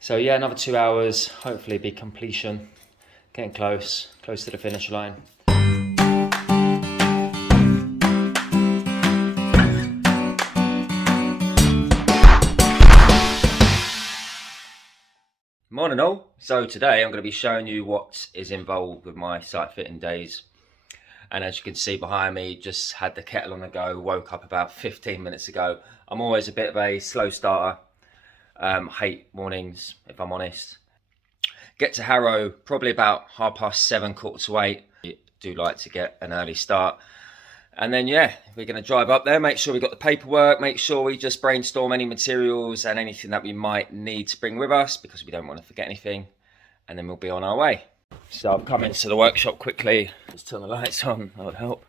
So yeah, another 2 hours, hopefully be completion. Getting close to the finish line. Morning all. So today I'm going to be showing you what is involved with my site fitting days. And as you can see behind me, just had the kettle on the go, woke up about 15 minutes ago. I'm always a bit of a slow starter. Hate mornings, if I'm honest. Get to Harrow probably about 7:30, 7:45. I do like to get an early start. And then yeah, we're going to drive up there, make sure we got the paperwork, make sure we just brainstorm any materials and anything that we might need to bring with us because we don't want to forget anything. And then we'll be on our way. So I've come into the workshop quickly. Let's turn the lights on, that would help.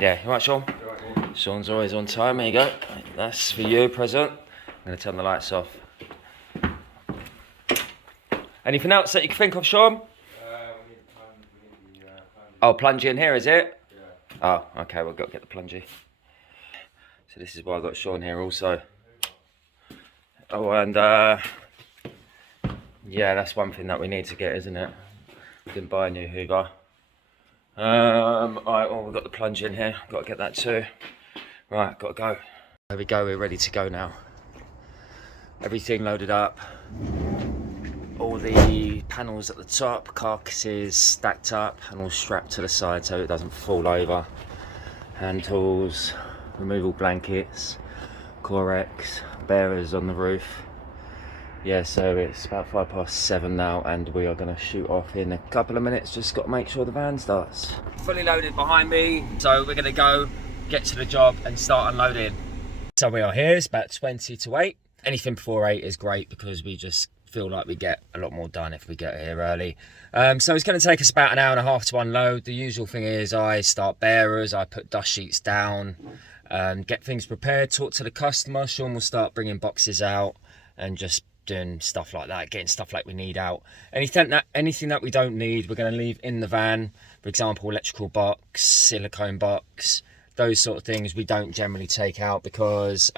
Yeah, you right, Sean? Right, Sean's always on time, there you go. That's for you, present. I'm going to turn the lights off. Anything else that you can think of, Sean? Oh, plungy in here, is it? Yeah. Oh, okay, we've got to get the plungy. So this is why I've got Sean here also. Oh, and yeah, that's one thing that we need to get, isn't it? We didn't buy a new Hoover. Alright, well, we've got the plunge in here. Got to get that too. Right, got to go. There we go, we're ready to go now. Everything loaded up. All the panels at the top, carcasses stacked up and all strapped to the side so it doesn't fall over. Hand tools, removal blankets, Corex, bearers on the roof. Yeah, so it's about 7:05 now and we are going to shoot off in a couple of minutes. Just got to make sure the van starts. Fully loaded behind me, so we're going to go get to the job and start unloading. So we are here, it's about 20 to 8. Anything before 8 is great because we just feel like we get a lot more done if we get here early. So it's going to take us about 1.5 hours to unload. The usual thing is I start bearers, I put dust sheets down, get things prepared, talk to the customer. Sean will start bringing boxes out and just doing stuff like that, getting stuff like we need out. Anything that we don't need, we're going to leave in the van. For example, electrical box, silicone box, those sort of things we don't generally take out because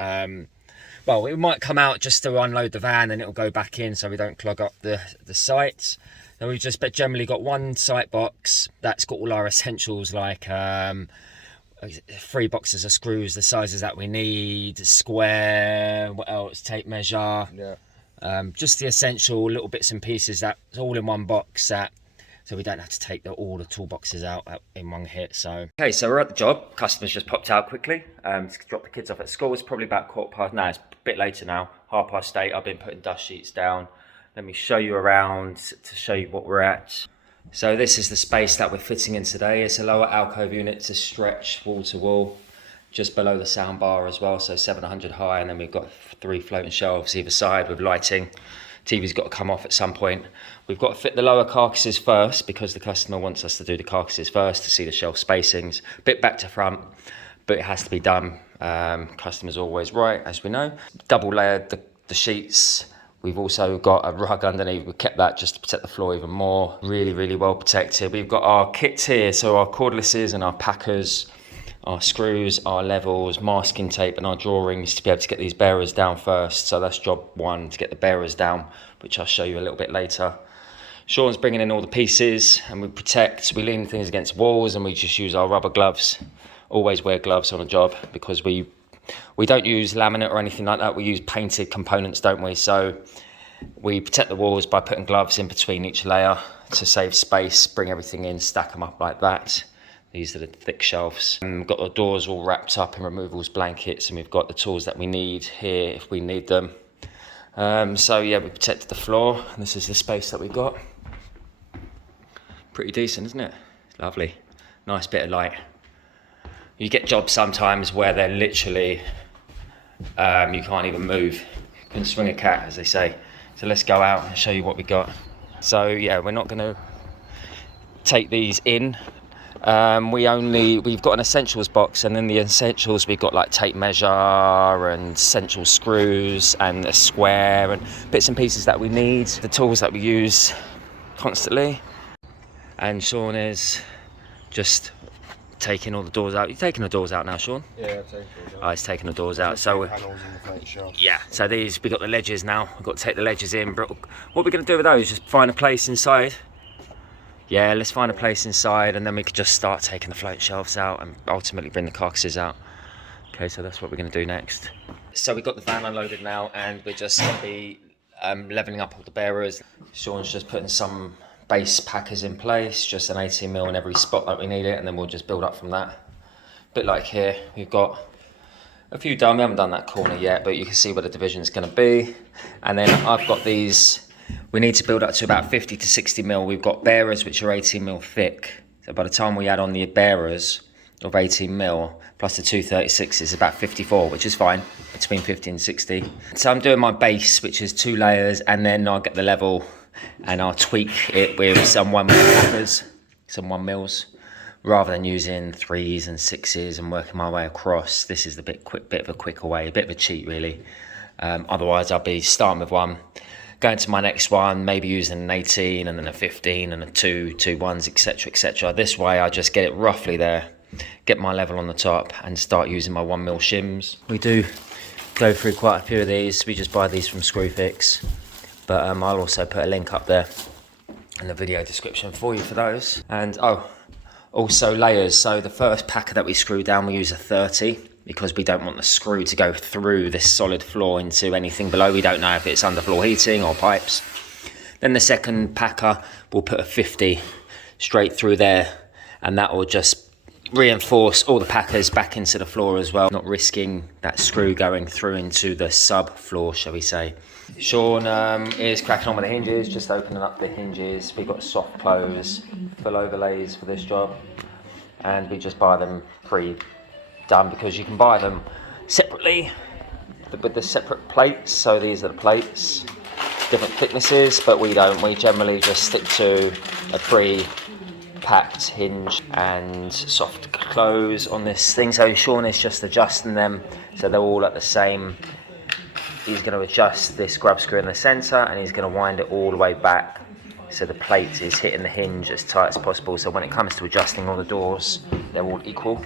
well, it might come out just to unload the van and it'll go back in so we don't clog up the sites. And we've just generally got one site box that's got all our essentials like 3 boxes of screws, the sizes that we need, square, what else, tape measure. Yeah. Just the essential little bits and pieces that's all in one box, so we don't have to take all the toolboxes out in one hit. So okay, so we're at the job. Customers just popped out quickly to drop the kids off at school. It's probably about 8:15. No, it's a bit later now, 8:30. I've been putting dust sheets down. Let me show you around to show you what we're at. So this is the space that we're fitting in today. It's a lower alcove unit to stretch wall to wall, just below the sound bar as well, so 700 high, and then we've got 3 floating shelves either side with lighting. TV's got to come off at some point. We've got to fit the lower carcasses first because the customer wants us to do the carcasses first to see the shelf spacings. A bit back to front, but it has to be done. Customer's always right, as we know. Double layered the sheets. We've also got a rug underneath. We've kept that just to protect the floor even more. Really, really well protected. We've got our kits here, so our cordlesses and our packers, our screws, our levels, masking tape and our drawings to be able to get these bearers down first. So that's job 1, to get the bearers down, which I'll show you a little bit later. Sean's bringing in all the pieces and we lean things against walls and we just use our rubber gloves. Always wear gloves on a job because we don't use laminate or anything like that. We use painted components, don't we? So we protect the walls by putting gloves in between each layer to save space, bring everything in, stack them up like that. These are the thick shelves. And we've got the doors all wrapped up in removals blankets and we've got the tools that we need here if we need them. So yeah, we protected the floor and this is the space that we got. Pretty decent, isn't it? Lovely. Nice bit of light. You get jobs sometimes where they're literally, you can't even move. You can swing a cat, as they say. So let's go out and show you what we got. So yeah, we're not gonna take these in. We've got an essentials box, and in the essentials we've got like tape measure and essential screws and a square and bits and pieces that we need, the tools that we use constantly. And Sean is just taking all the doors out. You're taking the doors out now, Sean? Yeah, I've taken the doors out. Oh, he's taking the doors out. So panels in the floating shelf. yeah, so these, we got the ledges now. We've got to take the ledges in. But what we're going to do with those, just find a place inside. Yeah, let's find a place inside, and then we could just start taking the floating shelves out and ultimately bring the carcasses out. Okay, so that's what we're going to do next. So we've got the van unloaded now, and we're just going to be levelling up all the bearers. Sean's just putting some base packers in place, just an 18mm in every spot that we need it, and then we'll just build up from that. A bit like here, we've got a few done. We haven't done that corner yet, but you can see where the division is going to be. And then I've got these. We need to build up to about 50 to 60mm. We've got bearers which are 18mm thick. So by the time we add on the bearers of 18mm plus the 236s, it's about 54, which is fine, between 50 and 60. So I'm doing my base, which is 2 layers, and then I'll get the level and I'll tweak it with some 1mm packers, some 1mm, rather than using 3s and 6s and working my way across. This is the bit of a quicker way, a bit of a cheat really. Otherwise I'll be starting with one, going to my next one, maybe using an 18 and then a 15 and a 2, 2 1s, etc, etc. This way I just get it roughly there, get my level on the top and start using my 1mm shims. We do go through quite a few of these. We just buy these from Screwfix, but I'll also put a link up there in the video description for you for those. And also layers. So the first packer that we screw down, we use a 30 because we don't want the screw to go through this solid floor into anything below. We don't know if it's underfloor heating or pipes. Then the second packer, we'll put a 50 straight through there, and that will just reinforce all the packers back into the floor as well, not risking that screw going through into the sub floor, shall we say. Sean is cracking on with the hinges, just opening up the hinges. We've got soft close, full overlays for this job, and we just buy them pre-done because you can buy them separately with the separate plates. So these are the plates, different thicknesses, but we don't. We generally just stick to a pre-packed hinge and soft close on this thing. So Sean is just adjusting them so they're all at the same. He's going to adjust this grub screw in the centre, and he's going to wind it all the way back so the plate is hitting the hinge as tight as possible. So when it comes to adjusting all the doors, they're all equal,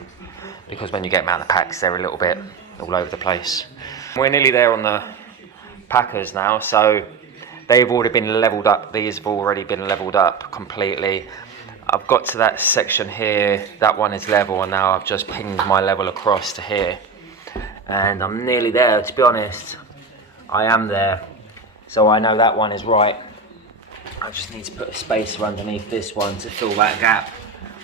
because when you get them out of the packs, they're a little bit all over the place. We're nearly there on the packers now, so they've already been levelled up. These have already been levelled up completely. I've got to that section here, that one is level, and now I've just pinged my level across to here. And I'm nearly there, to be honest. I am there, so I know that one is right. I just need to put a spacer underneath this one to fill that gap.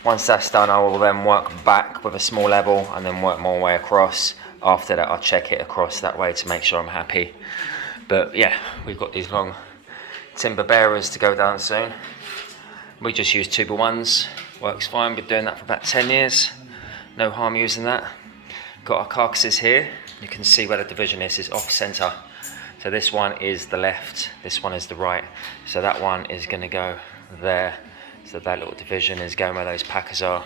Once that's done, I will then work back with a small level and then work my way across. After that, I'll check it across that way to make sure I'm happy. But yeah, we've got these long timber bearers to go down soon. We just use 2x1s, works fine. Been doing that for about 10 years. No harm using that. Got our carcasses here. You can see where the division is off centre. So this one is the left, this one is the right. So that one is going to go there. So that little division is going where those packers are.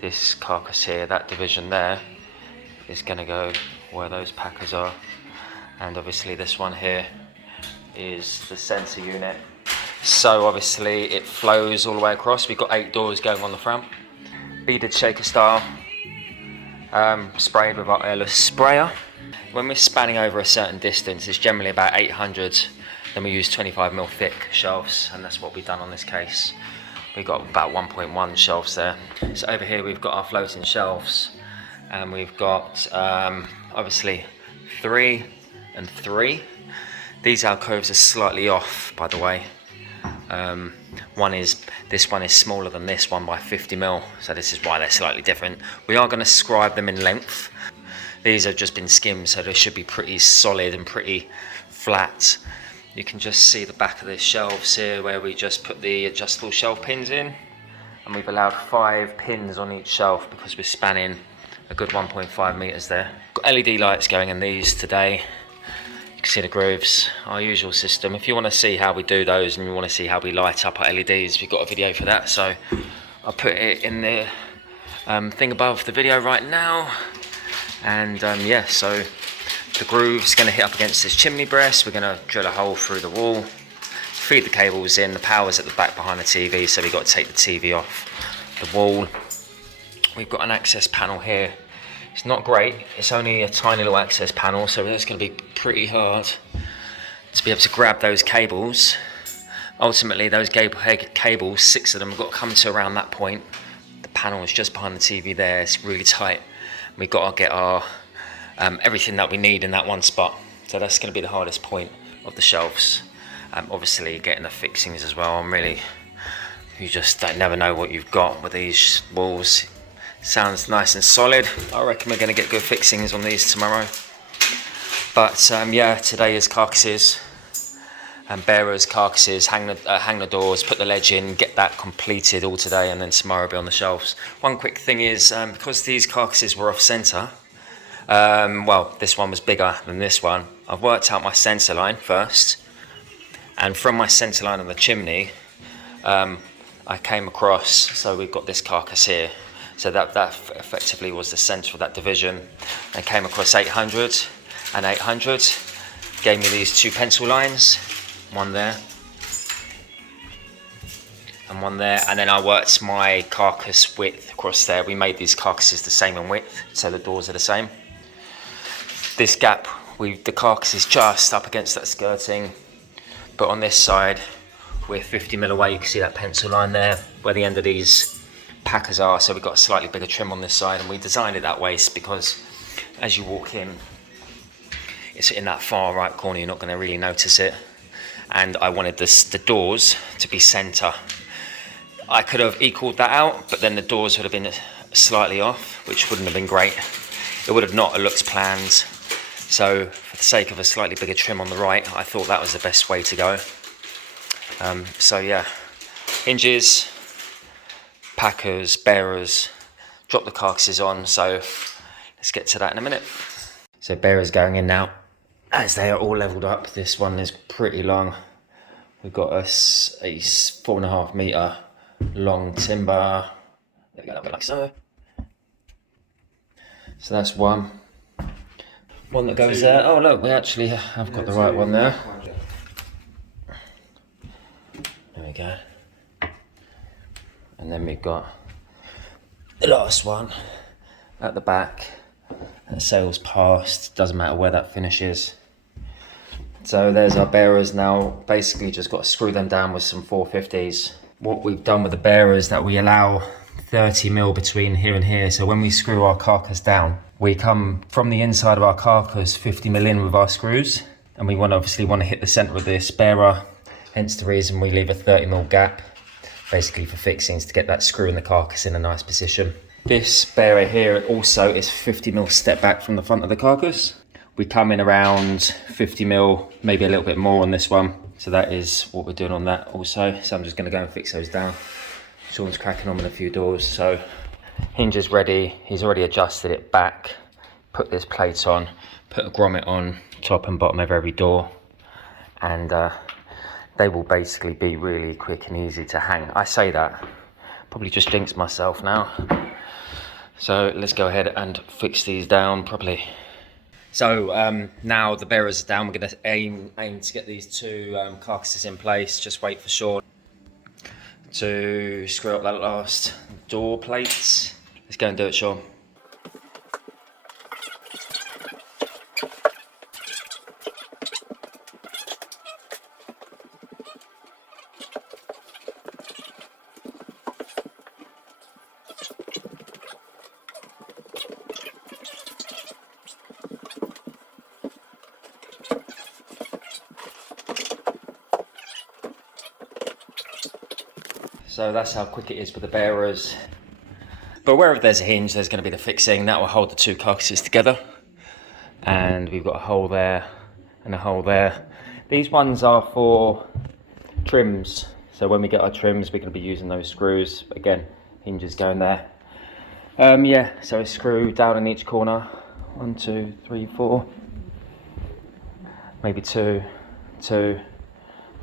This carcass here, that division there, is going to go where those packers are. And obviously this one here is the sensor unit. So obviously it flows all the way across. We've got 8 doors going on the front. Beaded shaker style, sprayed with our airless sprayer. When we're spanning over a certain distance, it's generally about 800. Then we use 25mm thick shelves, and that's what we've done on this case. We've got about 1.1 shelves there. So over here we've got our floating shelves, and we've got obviously 3 and 3. These alcoves are slightly off, by the way. This one is smaller than this one by 50mm, so this is why they're slightly different. We are going to scribe them in length. These have just been skimmed, so they should be pretty solid and pretty flat. You can just see the back of the shelves here where we just put the adjustable shelf pins in, and we've allowed 5 pins on each shelf because we're spanning a good 1.5 metres there. Got LED lights going in these today. You can see the grooves, our usual system. If you want to see how we do those and you want to see how we light up our LEDs, we've got a video for that, so I'll put it in the thing above the video right now. And yeah, so the groove's going to hit up against this chimney breast. We're going to drill a hole through the wall, feed the cables in. The power's at the back behind the TV, so we've got to take the TV off the wall. we've got an access panel here. It's not great, it's only a tiny little access panel, so it's going to be pretty hard to be able to grab those cables. Ultimately, those cables, 6 of them, have got to come to around that point. The panel is just behind the TV there, it's really tight. We've got to get our everything that we need in that one spot. So that's going to be the hardest point of the shelves. Obviously getting the fixings as well. You just don't never know what you've got with these walls. Sounds nice and solid. I reckon we're going to get good fixings on these tomorrow. But yeah, today is carcasses and bearers, carcasses, hang the doors, put the ledge in, get that completed all today, and then tomorrow will be on the shelves. One quick thing is, because these carcasses were off centre, well, this one was bigger than this one, I've worked out my centre line first, and from my centre line on the chimney, I came across, so we've got this carcass here, so that effectively was the centre of that division. I came across 800 and 800, gave me these 2 pencil lines, one there and one there, and then I worked my carcass width across there. We made these carcasses the same in width, so the doors are the same. This gap, the carcass is just up against that skirting, but on this side we're 50mm away. You can see that pencil line there where the end of these packers are, so we've got a slightly bigger trim on this side, and we designed it that way because as you walk in, it's in that far right corner, you're not going to really notice it. And I wanted the doors to be centre. I could have equalled that out, but then the doors would have been slightly off, which wouldn't have been great. It would have not looked planned. So for the sake of a slightly bigger trim on the right, I thought that was the best way to go. So yeah, hinges, packers, bearers, drop the carcasses on, so let's get to that in a minute. So bearers going in now, as they are all levelled up. This one is pretty long. We've got a 4.5 metre long timber. There we go, like so. So that's one. One that goes there. Oh look, we actually have got the right one there. There we go. And then we've got the last one at the back. That sails past, doesn't matter where that finishes. So there's our bearers now. Basically just got to screw them down with some 450s. What we've done with the bearers is that we allow 30mm between here and here. So when we screw our carcass down, we come from the inside of our carcass 50mm in with our screws. And we obviously want to hit the centre of this bearer. Hence the reason we leave a 30mm gap, basically for fixings, to get that screw in the carcass in a nice position. This bearer here also is 50mm step back from the front of the carcass. We come in around 50mm, maybe a little bit more on this one. So that is what we're doing on that also. So I'm just going to go and fix those down. Sean's cracking on with a few doors. So hinge is ready. He's already adjusted it back. Put this plate on. Put a grommet on top and bottom of every door. And they will basically be really quick and easy to hang. I say that. Probably just jinxed myself now. So let's go ahead and fix these down properly. So now the bearers are down, we're going to aim to get these 2 carcasses in place. Just wait for Sean to screw up that last door plates. Let's go and do it, Sean. So that's how quick it is with the bearers. But wherever there's a hinge, there's going to be the fixing. That will hold the 2 carcasses together. And we've got a hole there and a hole there. These ones are for trims. So when we get our trims, we're going to be using those screws. Again, hinges going there. Yeah, so a screw down in each corner. 1, 2, 3, 4. Maybe 2, 2,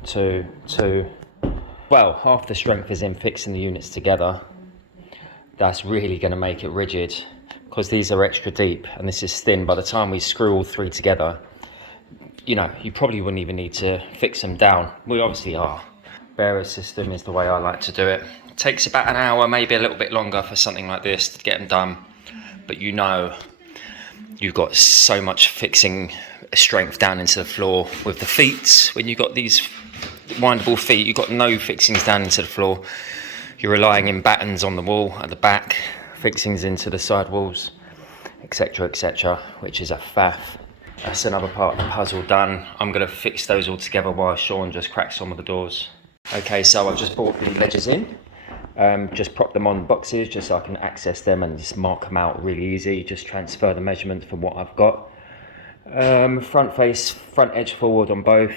2, 2. Well, half the strength is in fixing the units together. That's really going to make it rigid because these are extra deep and this is thin. By the time we screw all 3 together, you know, you probably wouldn't even need to fix them down. We obviously are. Bearer system is the way I like to do it. Takes about an hour, maybe a little bit longer for something like this to get them done. But you know, you've got so much fixing strength down into the floor with the feet. When you've got these windable feet, you've got no fixings down into the floor. You're relying in battens on the wall at the back, fixings into the side walls, etc., which is a faff. That's another part of the puzzle done. I'm going to fix those all together while Sean just cracks some of the doors. Okay, so I've just brought the ledges in. Just prop them on boxes just so I can access them and just mark them out really easy. Just transfer the measurements from what I've got. Front edge forward on both.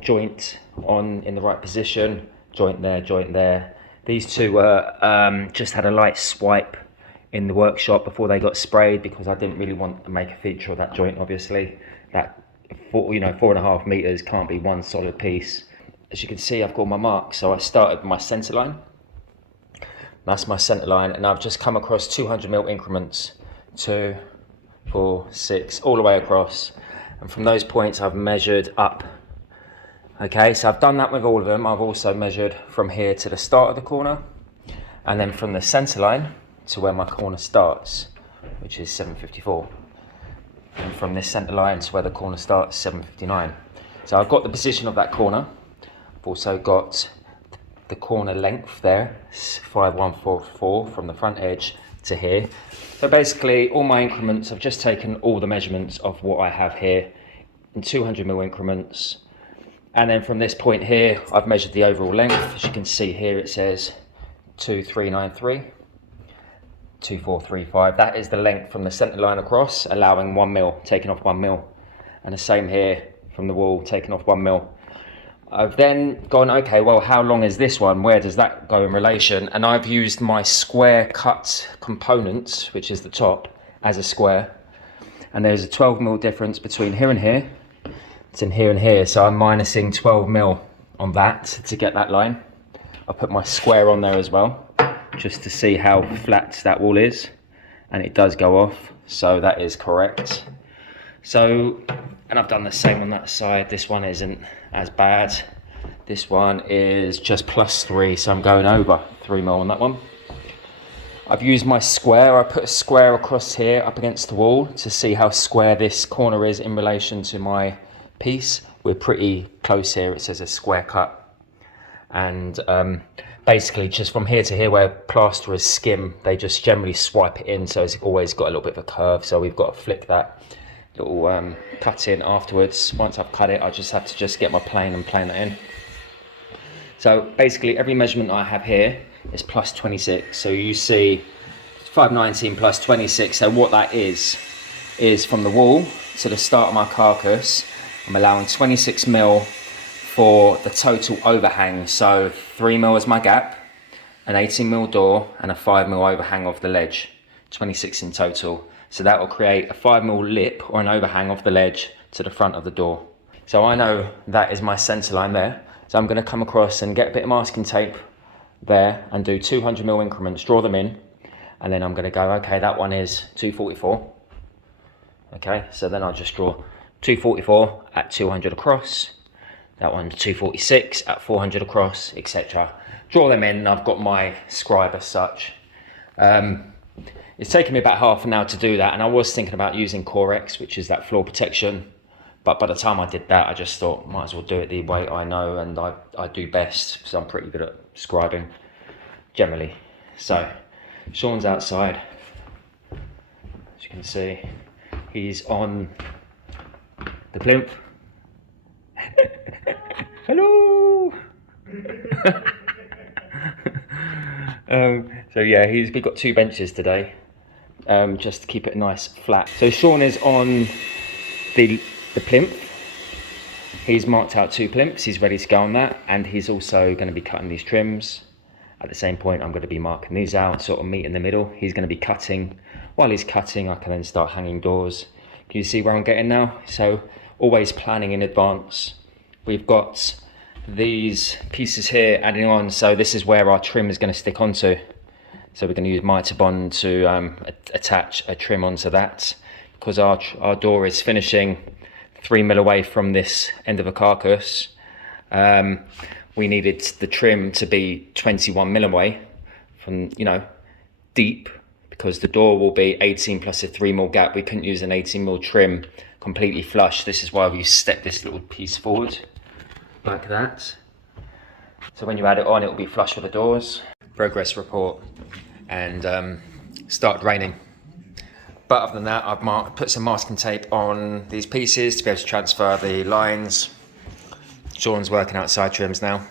Joint on in the right position. Joint there. These two just had a light swipe in the workshop before they got sprayed because I didn't really want to make a feature of that joint. Obviously, that 4.5 meters can't be one solid piece. As you can see, I've got my marks. So I started with my center line. That's my center line, and I've just come across 200mm increments, 2, 4, 6, all the way across. And from those points, I've measured up. Okay, so I've done that with all of them. I've also measured from here to the start of the corner, and then from the center line to where my corner starts, which is 754. And from this center line to where the corner starts, 759. So I've got the position of that corner. I've also got the corner length there, 5144 from the front edge to here. So basically all my increments, I've just taken all the measurements of what I have here in 200mm increments. And then from this point here, I've measured the overall length. As you can see here, it says 2393, 2435. That is the length from the center line across, allowing 1mm, taking off 1mm. And the same here from the wall, taking off 1mm. I've then gone, okay, well, how long is this one? Where does that go in relation? And I've used my square cut component, which is the top, as a square. And there's a 12mm difference between here and here. It's in here and here. So I'm minusing 12mm on that to get that line. I put my square on there as well, just to see how flat that wall is. And it does go off, so that is correct. So, and I've done the same on that side. This one isn't as bad. This one is just +3, so I'm going over 3mm on that one. I've used my square. I put a square across here up against the wall to see how square this corner is in relation to my piece. We're pretty close here. It says a square cut. And basically just from here to here where plasterers skim, they just generally swipe it in, so it's always got a little bit of a curve, so we've got to flick that little cut in afterwards. Once I've cut it, I just have to get my plane and plane it in. So basically every measurement I have here is +26. So you see 519 +26. So what that is from the wall to the start of my carcass, I'm allowing 26mm for the total overhang. So 3mm is my gap, an 18mm door, and a 5mm overhang of the ledge. 26 in total. So that will create a 5mm lip or an overhang of the ledge to the front of the door. So I know that is my center line there. So I'm going to come across and get a bit of masking tape there and do 200mm increments, draw them in. And then I'm going to go, okay, that one is 244. Okay, so then I'll just draw 244 at 200 across. That one's 246 at 400 across, etc. Draw them in, and I've got my scribe as such. It's taken me about half an hour to do that, and I was thinking about using Corex, which is that floor protection, but by the time I did that, I just thought might as well do it the way I know and I do best, because I'm pretty good at scribing generally. So Sean's outside, as you can see. He's on the plinth. Hello. So yeah, we've got 2 benches today, just to keep it nice flat. So Sean is on the plinth. He's marked out 2 plinths. He's ready to go on that, and he's also going to be cutting these trims. At the same point, I'm going to be marking these out, sort of meet in the middle. He's going to be cutting. While he's cutting, I can then start hanging doors. Can you see where I'm getting now? So always planning in advance. We've got these pieces here adding on, so this is where our trim is going to stick onto. So we're going to use mitre bond to attach a trim onto that, because our door is finishing 3mm away from this end of a carcass, We needed the trim to be 21mm away from, you know, deep, because the door will be 18 plus a 3mm gap. We couldn't use an 18mm trim completely flush. This is why we stepped this little piece forward like that. So when you add it on, it will be flush with the doors. Progress report, and started raining. But other than that, I've put some masking tape on these pieces to be able to transfer the lines. Sean's working outside trims now.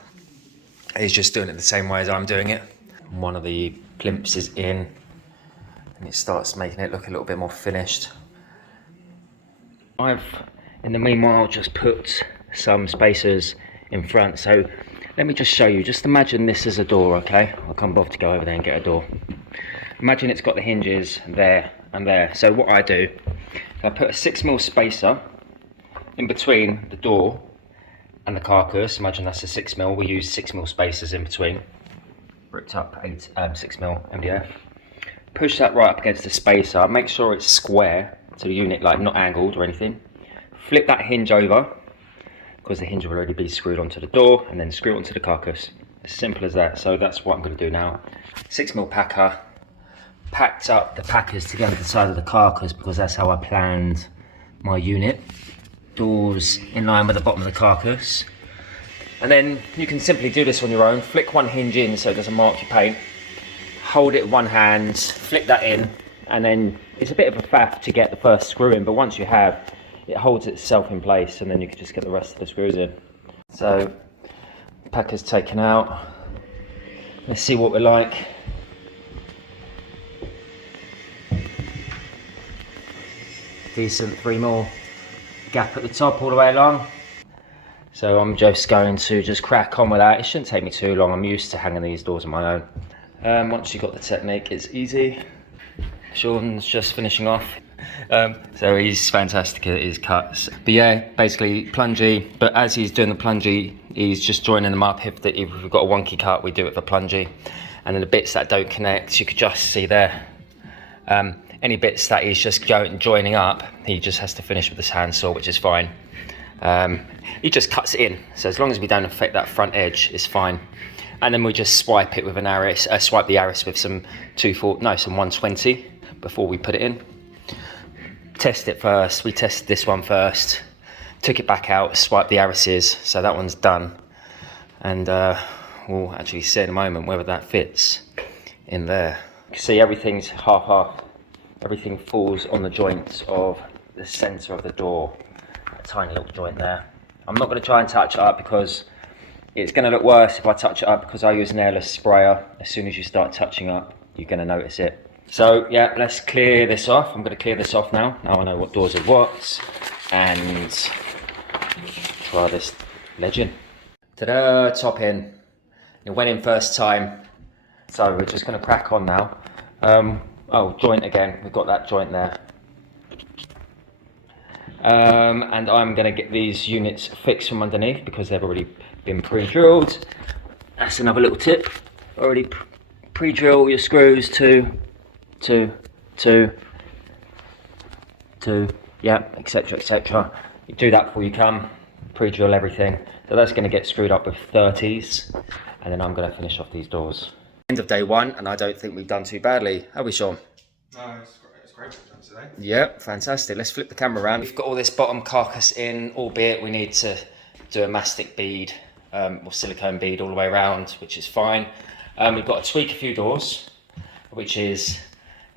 He's just doing it the same way as I'm doing it. One of the plimps is in, and it starts making it look a little bit more finished. I've, in the meanwhile, just put some spacers in front. So let me just show you. Just imagine this is a door, okay? I can't bother to go over there and get a door. Imagine it's got the hinges there and there. So what I do, I put a 6mm spacer in between the door and the carcass. Imagine that's a 6mm. We use 6mm spacers in between. Bricked up 6mm MDF. Push that right up against the spacer. Make sure it's square to the unit, like not angled or anything. Flip that hinge over, because the hinge will already be screwed onto the door, and then screw it onto the carcass. As simple as that. So that's what I'm going to do now. 6mm packer. Packed up the packers to go to the side of the carcass, because that's how I planned my unit. Doors in line with the bottom of the carcass. And then you can simply do this on your own. Flick one hinge in so it doesn't mark your paint. Hold it with one hand, flip that in, and then it's a bit of a faff to get the first screw in, but once you have, it holds itself in place, and then you can just get the rest of the screws in. So, packer's taken out. Let's see what we're like. Decent 3mm gap at the top all the way along. So I'm just going to just crack on with that. It shouldn't take me too long. I'm used to hanging these doors on my own. Once you've got the technique, it's easy. Sean's just finishing off. So he's fantastic at his cuts. But yeah, basically plungy. But as he's doing the plungy, he's just joining them up. If we've got a wonky cut, we do it with a plungy. And then the bits that don't connect, you could just see there. Any bits that he's just joining up, he just has to finish with his handsaw, which is fine. He just cuts it in. So as long as we don't affect that front edge, it's fine. And then we just swipe it with an Arris, swipe the Arris with some 120 before we put it in. Test it first. We tested this one first. Took it back out, swiped the Arris's, so that one's done. And we'll actually see in a moment whether that fits in there. You can see everything's half-half. Everything falls on the joints of the centre of the door. A tiny little joint there. I'm not going to try and touch it up, because it's going to look worse if I touch it up, because I use an airless sprayer. As soon as you start touching up, you're going to notice it. So yeah, let's clear this off. I'm going to clear this off now. Now I know what doors are what, and try this legend. Ta-da! Top in. It went in first time. So we're just going to crack on now. Oh, joint again. We've got that joint there. And I'm going to get these units fixed from underneath, because they've already been pre-drilled. That's another little tip. Already pre-drill your screws to, yeah, etc, etc. You do that before you come. Pre-drill everything. So that's going to get screwed up with 30s, and then I'm going to finish off these doors. End of day one, and I don't think we've done too badly. How are we, Sean? No, it's great today. Yep, fantastic. Let's flip the camera around. We've got all this bottom carcass in, albeit we need to do a mastic bead or silicone bead all the way around, which is fine. We've got to tweak a few doors, which is,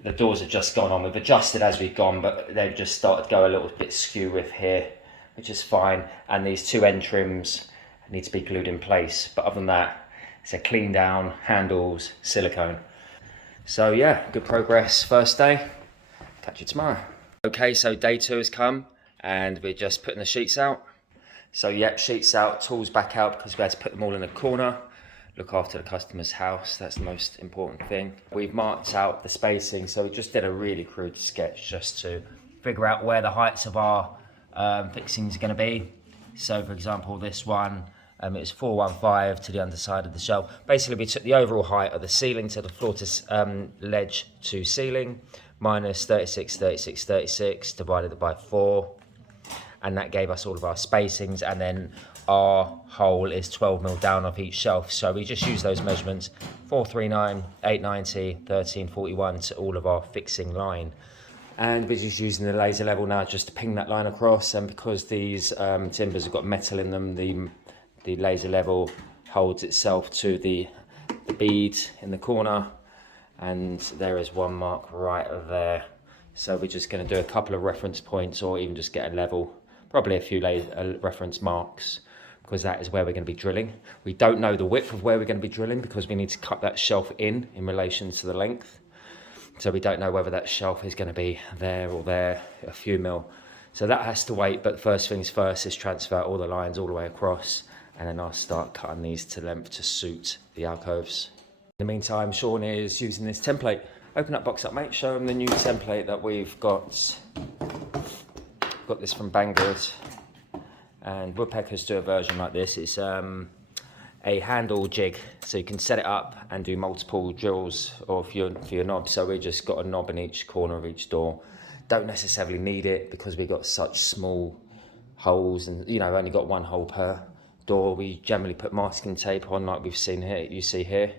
the doors have just gone on. We've adjusted as we've gone, but they've just started to go a little bit skew with here, which is fine. And these two end trims need to be glued in place. But other than that, it's a clean down, handles, silicone. So yeah, good progress first day. Catch you tomorrow. Okay, so day 2 has come, and we're just putting the sheets out. So yep, sheets out, tools back out, because we had to put them all in a corner. Look after the customer's house, that's the most important thing. We've marked out the spacing, so we just did a really crude sketch just to figure out where the heights of our fixings are going to be. So for example, this one, it was 415 to the underside of the shelf. Basically, we took the overall height of the ceiling to the floor to ledge to ceiling, minus 36, 36, 36, divided by 4. And that gave us all of our spacings. And then our hole is 12mm down off each shelf. So we just use those measurements, 439, 890, 1341 to all of our fixing line. And we're just using the laser level now just to ping that line across. And because these timbers have got metal in them, the laser level holds itself to the bead in the corner. And there is one mark right there. So we're just going to do a couple of reference points, or even just get a level, probably a few reference marks, because that is where we're going to be drilling. We don't know the width of where we're going to be drilling because we need to cut that shelf in relation to the length. So we don't know whether that shelf is going to be there or there, a few mil. So that has to wait, but first things first is transfer all the lines all the way across, and then I'll start cutting these to length to suit the alcoves. In the meantime, Sean is using this template. Open that box up, mate. Show him the new template that we've got. Got this from BANGGOOD. And woodpeckers do a version like this. It's a handle jig, so you can set it up and do multiple drills or for your knob. So we just got a knob in each corner of each door. Don't necessarily need it because we've got such small holes, and only got one hole per door. We generally put masking tape on like we've seen here, you see here,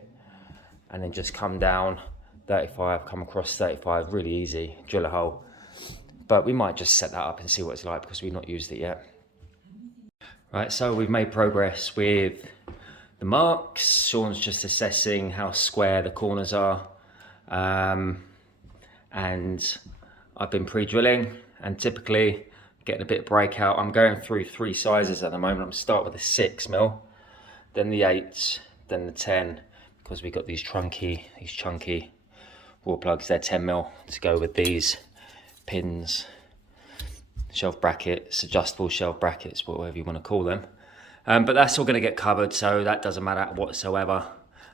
and then just come down 35, come across 35, really easy, drill a hole. But we might just set that up and see what it's like because we've not used it yet. Right, so we've made progress with the marks. Sean's just assessing how square the corners are. And I've been pre-drilling, and typically getting a bit of breakout. I'm going through 3 sizes at the moment. I'm start with the 6mm, then the 8, then the 10, because we've got these chunky wall plugs. They're 10mm to go with these pins, shelf brackets, adjustable shelf brackets, whatever you want to call them. But that's all going to get covered, so that doesn't matter whatsoever.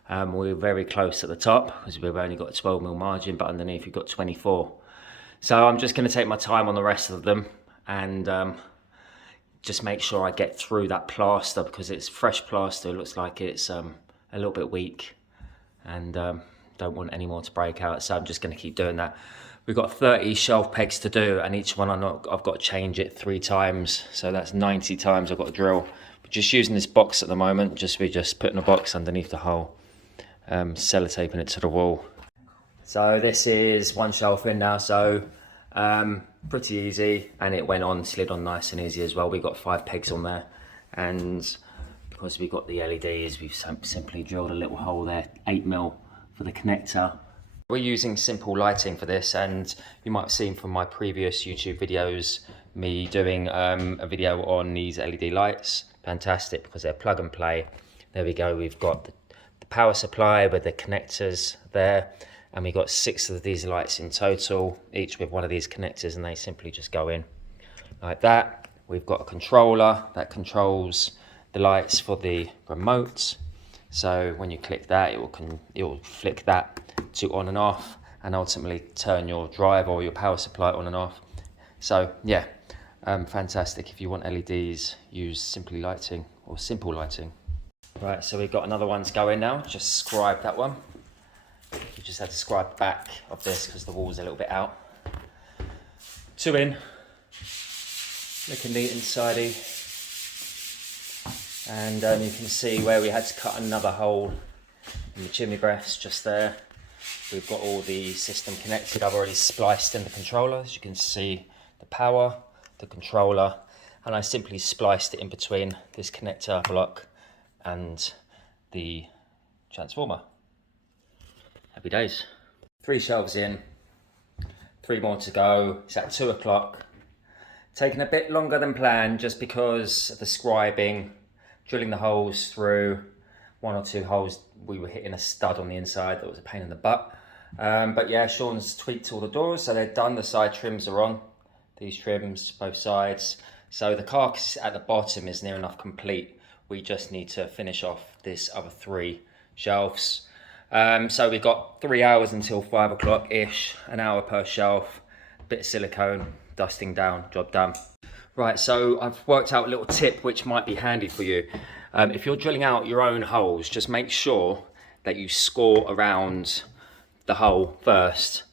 We're very close at the top because we've only got a 12mm margin, but underneath we've got 24. So I'm just going to take my time on the rest of them and just make sure I get through that plaster, because it's fresh plaster. It looks like it's a little bit weak, and don't want any more to break out. So I'm just going to keep doing that. We've got 30 shelf pegs to do, and each one I've got to change it 3 times. So that's 90 times I've got to drill. We're just using this box at the moment. We're just putting a box underneath the hole, sellotaping it to the wall. So this is one shelf in now, so pretty easy, and it slid on nice and easy as well. We've got 5 pegs on there, and because we've got the LEDs, we've simply drilled a little hole there, 8mm for the connector. We're using simple lighting for this, and you might have seen from my previous YouTube videos me doing a video on these LED lights. Fantastic, because they're plug and play. There we go, we've got the power supply with the connectors there, and we've got 6 of these lights in total, each with one of these connectors, and they simply just go in like that. We've got a controller that controls the lights for the remote. So when you click that, it will flick that to on and off, and ultimately turn your drive or your power supply on and off. So yeah, fantastic. If you want LEDs, use simple lighting. Right, so we've got another one to go in now. Just scribe that one. We just had to scribe the back of this because the wall's a little bit out. 2 in, looking neat and tidy. And you can see where we had to cut another hole in the chimney breast just there. We've got all the system connected. I've already spliced in the controller. As you can see, the power, the controller, and I simply spliced it in between this connector block and the transformer. Happy days. 3 shelves in, 3 more to go. It's at 2 o'clock. Taking a bit longer than planned just because of the scribing, drilling the holes through. 1 or 2 holes we were hitting a stud on the inside that was a pain in the butt. But yeah, Sean's tweaked all the doors, so they're done. The side trims are on, these trims, both sides. So the carcass at the bottom is near enough complete. We just need to finish off this other 3 shelves. So we've got 3 hours until 5 o'clock-ish, an hour per shelf, bit of silicone, dusting down, job done. Right, so I've worked out a little tip which might be handy for you. If you're drilling out your own holes, just make sure that you score around the hole first,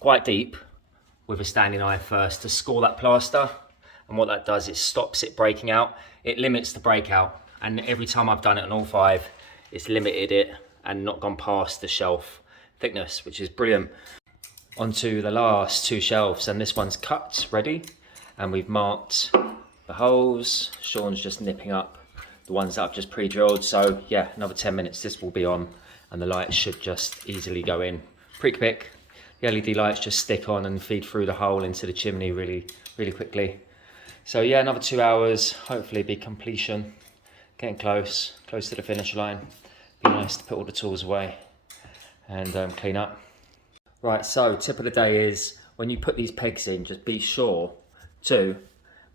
quite deep, with a standing knife first to score that plaster. And what that does, it stops it breaking out. It limits the breakout. And every time I've done it on all 5, it's limited it and not gone past the shelf thickness, which is brilliant. Onto the last 2 shelves, and this one's cut, ready. And we've marked the holes. Sean's just nipping up the ones that I've just pre-drilled. So yeah, another 10 minutes, this will be on, and the lights should just easily go in. Pretty quick. The LED lights just stick on and feed through the hole into the chimney really quickly. So yeah, another 2 hours, hopefully be completion. Getting close to the finish line. Be nice to put all the tools away and clean up. Right, so tip of the day is, when you put these pegs in, just be sure to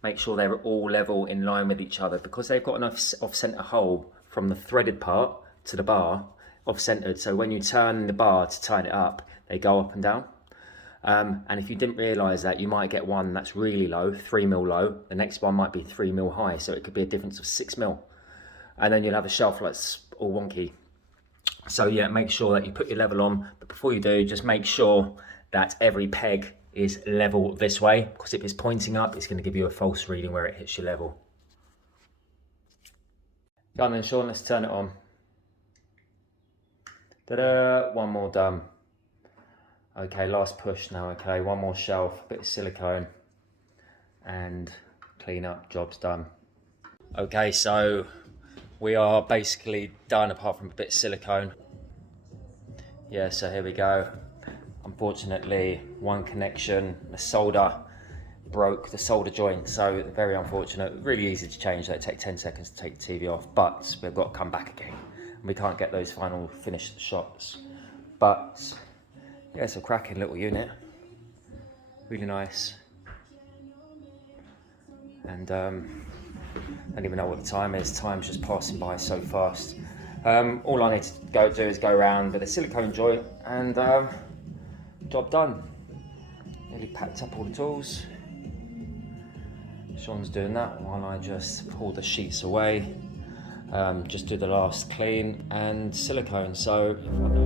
make sure they're all level in line with each other, because they've got enough off-center hole from the threaded part to the bar off-centered. So when you turn the bar to tighten it up, they go up and down. And if you didn't realize that, you might get one that's really low, 3 mil low. The next one might be 3 mil high. So it could be a difference of 6 mil. And then you'll have a shelf that's all wonky. So yeah, make sure that you put your level on, but before you do, just make sure that every peg is level this way, because if it's pointing up, it's going to give you a false reading where it hits your level. Done then, Sean, let's turn it on. Ta-da, one more done. Okay, last push now. Okay, one more shelf, bit of silicone, and clean up, job's done. Okay, so we are basically done apart from a bit of silicone. Yeah, so here we go. Unfortunately, one connection, the solder broke the solder joint, so very unfortunate. Really easy to change, that take 10 seconds to take the TV off, but we've got to come back again. And we can't get those final finished shots. But yeah, it's a cracking little unit. Really nice. And I don't even know what the time is. Time's just passing by so fast. All I need to do is go around with a silicone joint, and job done. Nearly packed up all the tools. Sean's doing that while I just pull the sheets away. Just do the last clean and silicone. So if I do